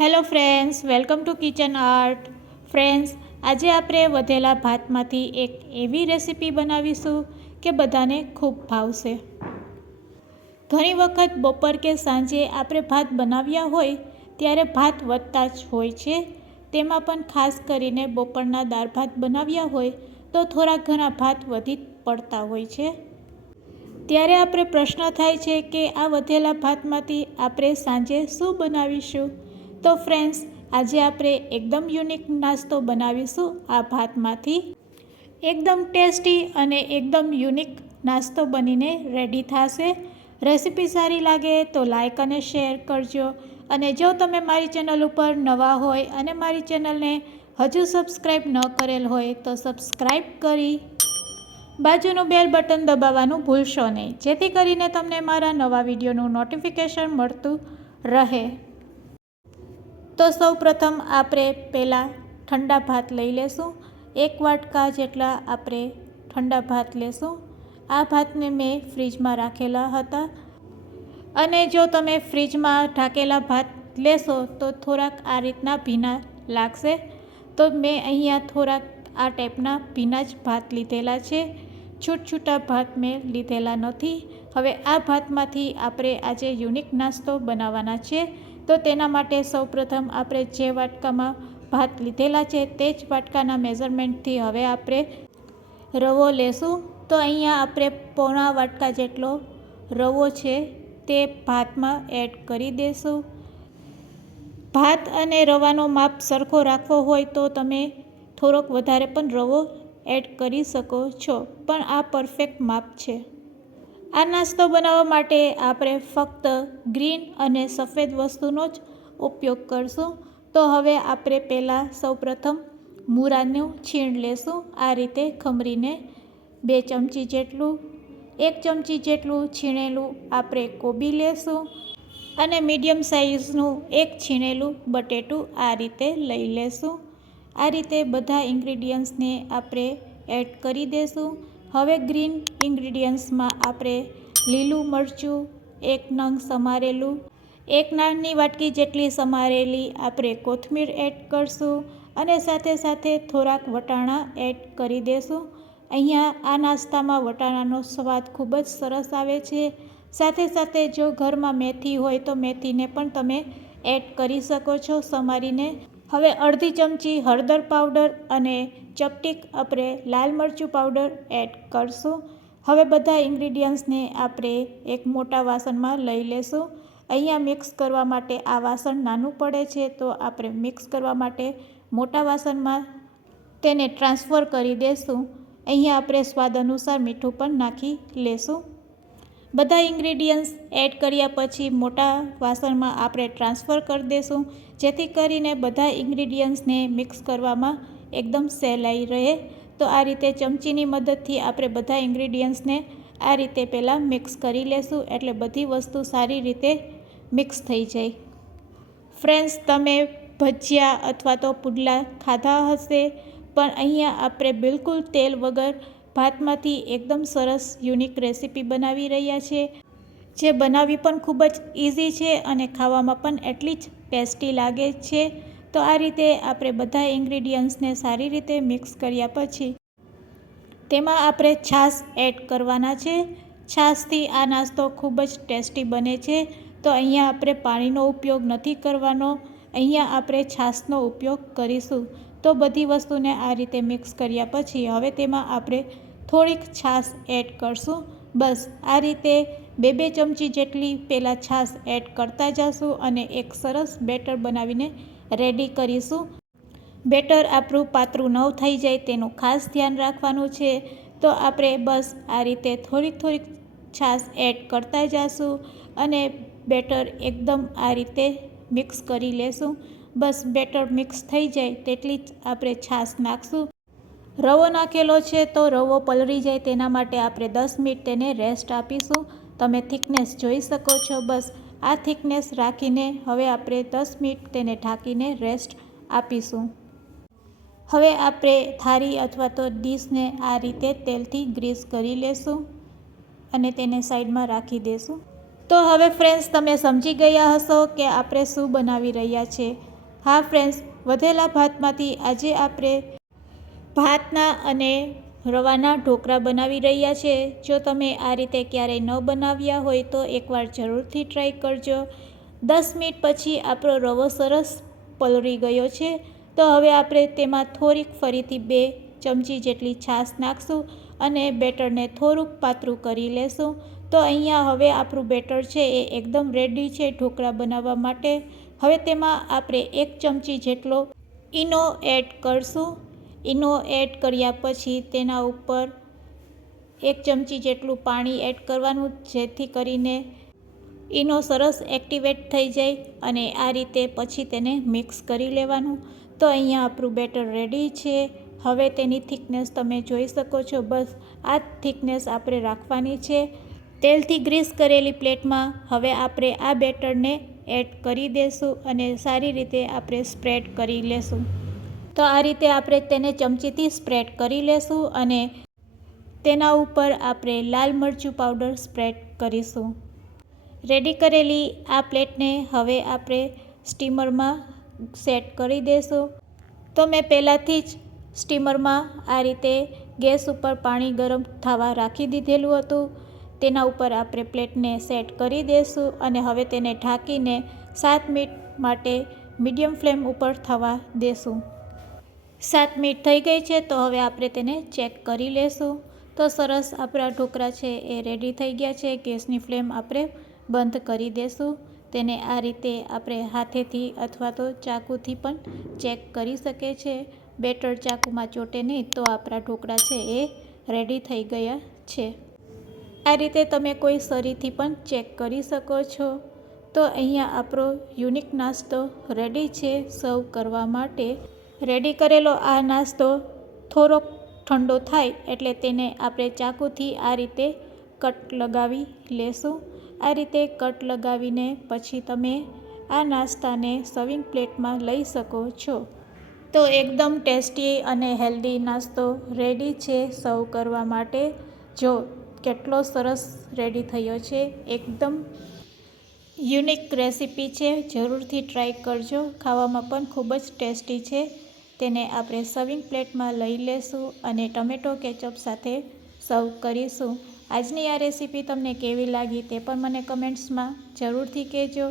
Hello friends, welcome to kitchen art. Friends, આજે આપણે વધેલા ભાતમાંથી એક એવી રેસીપી બનાવીશું કે બધાને ખૂબ ભાવશે. ઘણી વખત બપોર કે સાંજે આપણે ભાત બનાવ્યા હોય ત્યારે ભાત વધતા જ હોય છે. તેમાં પણ ખાસ કરીને બપોરના દાળ ભાત બનાવ્યા હોય તો થોડા ઘણા ભાત વધી પડતા હોય છે. ત્યારે આપણે પ્રશ્ન થાય છે કે આ વધેલા ભાતમાંથી આપણે સાંજે શું બનાવીશું? તો ફ્રેન્ડ્સ આજે આપણે એકદમ યુનિક નાસ્તો બનાવીશું આ ભાતમાંથી. એકદમ ટેસ્ટી અને એકદમ યુનિક નાસ્તો બનીને રેડી થશે. રેસીપી સારી લાગે તો લાઇક અને શેર કરજો. અને જો તમે મારી ચેનલ ઉપર નવા હોય અને મારી ચેનલને હજુ સબસ્ક્રાઈબ ન કરેલ હોય તો સબસ્ક્રાઈબ કરી બાજુનું બેલ બટન દબાવવાનું ભૂલશો નહીં. જેથી કરીને તમને મારા નવા વિડીયોનું નોટિફિકેશન મળતું રહે. તો સૌ પ્રથમ આપણે પહેલાં ઠંડા ભાત લઈ લેશું. એક વાટકા જેટલા આપણે ઠંડા ભાત લેશું. આ ભાતને મેં ફ્રીજમાં રાખેલા હતા. અને જો તમે ફ્રીજમાં ઢાંકેલા ભાત લેશો તો થોડાક આ રીતના ભીના લાગશે. તો મેં અહીંયા થોડાક આ ટાઈપના ભીના જ ભાત લીધેલા છે. છૂટછૂટા ભાત મેં લીધેલા નથી. હવે આ ભાતમાંથી આપણે આજે યુનિક નાસ્તો બનાવવાના છે. તો તેના માટે સૌપ્રથમ આપણે જે વાટકામાં ભાત લીધેલા છે તે જ વાટકાના મેઝરમેન્ટથી હવે આપણે રવો લેશું. તો અહીંયા આપણે પોણા વાટકા જેટલો રવો છે તે ભાતમાં એડ કરી દઈશું ભાત અને રવાનો માપ સરખો રાખવો હોય તો તમે થોડોક વધારે પણ રવો એડ કરી શકો છો. પણ આ પરફેક્ટ માપ છે. આ નાસ્તો બનાવવા માટે આપણે ફક્ત ગ્રીન અને સફેદ વસ્તુનો જ ઉપયોગ કરશું. તો હવે આપણે પહેલાં સૌપ્રથમ મૂરાનું છીણ લેશું. આ રીતે ખમરીને બે ચમચી જેટલું, એક ચમચી જેટલું છીણેલું આપણે કોબી લેશું અને મીડિયમ સાઇઝનું એક છીણેલું બટેટું આ રીતે લઈ લેશું. આ રીતે બધા ઇન્ગ્રીડિયન્ટ્સને આપણે એડ કરી દઈશું હવે ગ્રીન ઇન્ગ્રીડિયન્ટ્સમાં આપણે લીલું મરચું, એક નંગ સમારેલું, એક નાની વાટકી જેટલી સમારેલી આપણે કોથમીર એડ કરશું અને સાથે સાથે થોડાક વટાણા એડ કરી દેશું. અહીંયા આ નાસ્તામાં વટાણાનો સ્વાદ ખૂબ જ સરસ આવે છે. સાથે સાથે જો ઘરમાં મેથી હોય તો મેથીને પણ તમે એડ કરી શકો છો સમારીને. હવે અડધી ચમચી હળદર પાવડર અને ચપટીક આપણે લાલ મરચું પાવડર એડ કરશું. હવે બધા ઇન્ગ્રીડિયન્ટ્સને આપણે એક મોટા વાસણમાં લઈ લેશું. અહીંયા મિક્સ કરવા માટે આ વાસણ નાનું પડે છે તો આપણે મિક્સ કરવા માટે મોટા વાસણમાં તેને ટ્રાન્સફર કરી દઈશું અહીંયા આપણે સ્વાદ અનુસાર મીઠું પણ નાખી લેશું. બધા ઇન્ગ્રીડિયન્ટ્સ એડ કર્યા પછી મોટા વાસણમાં આપણે ટ્રાન્સફર કરી દેશું, જેથી કરીને બધા ઇન્ગ્રીડિયન્ટ્સને મિક્સ કરવામાં એકદમ સહેલાઈ રહે. તો આ રીતે ચમચીની મદદથી આપણે બધા ઇન્ગ્રીડિયન્ટ્સને આ રીતે પહેલાં મિક્સ કરી લેશું, એટલે બધી વસ્તુ સારી રીતે મિક્સ થઈ જાય. ફ્રેન્ડ્સ તમે ભજીયા અથવા તો પુડલા ખાધા હશે, પણ અહીંયા આપણે બિલકુલ તેલ વગર ભાતમાંથી એકદમ સરસ યુનિક રેસીપી બનાવી રહ્યા છે, જે બનાવવી પણ ખૂબ જ ઇઝી છે અને ખાવામાં પણ એટલી જ ટેસ્ટી લાગે છે. તો આ રીતે આપણે બધા ઇન્ગ્રીડિયન્ટ્સને સારી રીતે મિક્સ કર્યા પછી, તેમાં આપણે છાશ એડ કરવાના છે. છાશથી આ નાસ્તો ખૂબ જ ટેસ્ટી બને છે. તો અહીંયા આપણે પાણીનો ઉપયોગ નથી કરવાનો. અહીંયા આપણે છાશનો ઉપયોગ કરીશું. તો બધી વસ્તુને આ રીતે મિક્સ કર્યા પછી, હવે તેમાં આપણે થોડીક છાશ એડ કરશું. બસ, આ રીતે બે બે ચમચી જેટલી પહેલાં છાશ એડ કરતા જશું અને એક સરસ બેટર બનાવીને રેડી કરીશું. બેટર આપણું પાતળું ન થઈ જાય તેનું ખાસ ધ્યાન રાખવાનું છે. તો આપણે બસ આ રીતે થોડીક થોડીક છાશ એડ કરતા જશું અને બેટર એકદમ આ રીતે મિક્સ કરી લેશું. બસ બેટર મિક્સ થઈ જાય તેટલી જ આપણે છાશ નાખશું. રવો નાખેલો છે તો રવો પલળી જાય તેના માટે આપણે દસ મિનિટ તેને રેસ્ટ આપીશું. તમે થિકનેસ જોઈ શકો છો. બસ આ થિકનેસ રાખીને હવે આપણે દસ મિનિટ તેને ઢાંકીને રેસ્ટ આપીશું. હવે આપણે થાળી અથવા તો ડીશને આ રીતે તેલથી ગ્રીસ કરી લેશું અને તેને સાઈડમાં રાખી દઈશું તો હવે ફ્રેન્ડ્સ તમે સમજી ગયા હશો કે આપણે શું બનાવી રહ્યા છે. હા ફ્રેન્ડ્સ વધેલા ભાતમાંથી આજે આપણે ભાતના અને રવાના ઢોકળા બનાવી રહ્યા છે. જો તમે આ રીતે ક્યારેય ન બનાવ્યા હોય તો એકવાર જરૂરથી ટ્રાય કરજો. દસ મિનિટ પછી આપણો રવો સરસ પલળી ગયો છે. તો હવે આપણે તેમાં થોડીક ફરીથી બે ચમચી જેટલી છાશ નાખશું અને બેટરને થોડુંક પાતળું કરી લેશું. તો અહીંયા હવે આપણું બેટર છે એ એકદમ રેડી છે ઢોકળા બનાવવા માટે. હવે તેમાં આપણે એક ચમચી જેટલો ઈનો એડ કરશું. ઈનો એડ કર્યા પછી તેના ઉપર એક ચમચી જેટલું પાણી એડ કરવાનું, જેથી કરીને ઈનો સરસ એક્ટિવેટ થઈ જાય અને આ રીતે પછી તેને મિક્સ કરી લેવાનું. તો અહીંયા આપણું બેટર રેડી છે. હવે તેની થિકનેસ તમે જોઈ શકો છો. બસ આ થિકનેસ આપણે રાખવાની છે. તેલથી ગ્રીસ કરેલી પ્લેટમાં હવે આપણે આ બેટરને એડ કરી દેશું અને સારી રીતે આપણે સ્પ્રેડ કરી લેશું. તો આ રીતે આપણે તેને ચમચીથી સ્પ્રેડ કરી લેશું અને તેના ઉપર આપણે લાલ મરચું પાવડર સ્પ્રેડ કરીશું. રેડી કરેલી આ પ્લેટને હવે આપણે સ્ટીમરમાં સેટ કરી દઈશું તો મેં પહેલાંથી જ સ્ટીમરમાં આ રીતે ગેસ ઉપર પાણી ગરમ થવા રાખી દીધેલું હતું. તેના ઉપર આપણે પ્લેટને સેટ કરી દઈશું અને હવે તેને ઢાંકીને સાત મિનિટ માટે મીડિયમ ફ્લેમ ઉપર થવા દેશું. સાત મિનિટ થઈ ગઈ છે, તો હવે આપણે તેને ચેક કરી લેશું. તો સરસ આપણા ઢોકળા છે એ રેડી થઈ ગયા છે, ગેસની ફ્લેમ આપણે બંધ કરી દેશું. તેને આ રીતે આપણે હાથેથી અથવા તો ચાકુથી પણ ચેક કરી શકે છે. બેટર ચાકુમાં ચોટે નહીં, તો આપણા ઢોકળા છે એ રેડી થઈ ગયા છે. આ રીતે તમે કોઈ સરીથી પણ ચેક કરી શકો છો. તો અહીંયા આપણો યુનિક નાસ્તો રેડી છે, સર્વ કરવા માટે. રેડી કરેલો આ નાસ્તો થોડોક ઠંડો થાય એટલે તેને આપણે ચાકુથી આ રીતે કટ લગાવી લેશું. આ રીતે કટ લગાવીને પછી તમે આ નાસ્તાને સર્વિંગ પ્લેટમાં લઈ શકો છો. તો એકદમ ટેસ્ટી અને હેલ્ધી નાસ્તો રેડી છે સર્વ કરવા માટે. જો કેટલો સરસ રેડી થયો છે. એકદમ યુનિક રેસીપી છે. જરૂરથી ટ્રાય કરજો. ખાવામાં પણ ખૂબ જ ટેસ્ટી છે. તેને આપણે સર્વિંગ પ્લેટમાં લઈ લેશું અને ટમેટો કેચઅપ સાથે સર્વ કરીશું. આજની આ રેસીપી તમને કેવી લાગી તે પણ મને કમેન્ટ્સમાં જરૂરથી કહેજો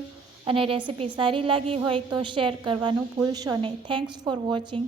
અને રેસીપી સારી લાગી હોય તો શેર કરવાનું ભૂલશો નહીં. Thanks for watching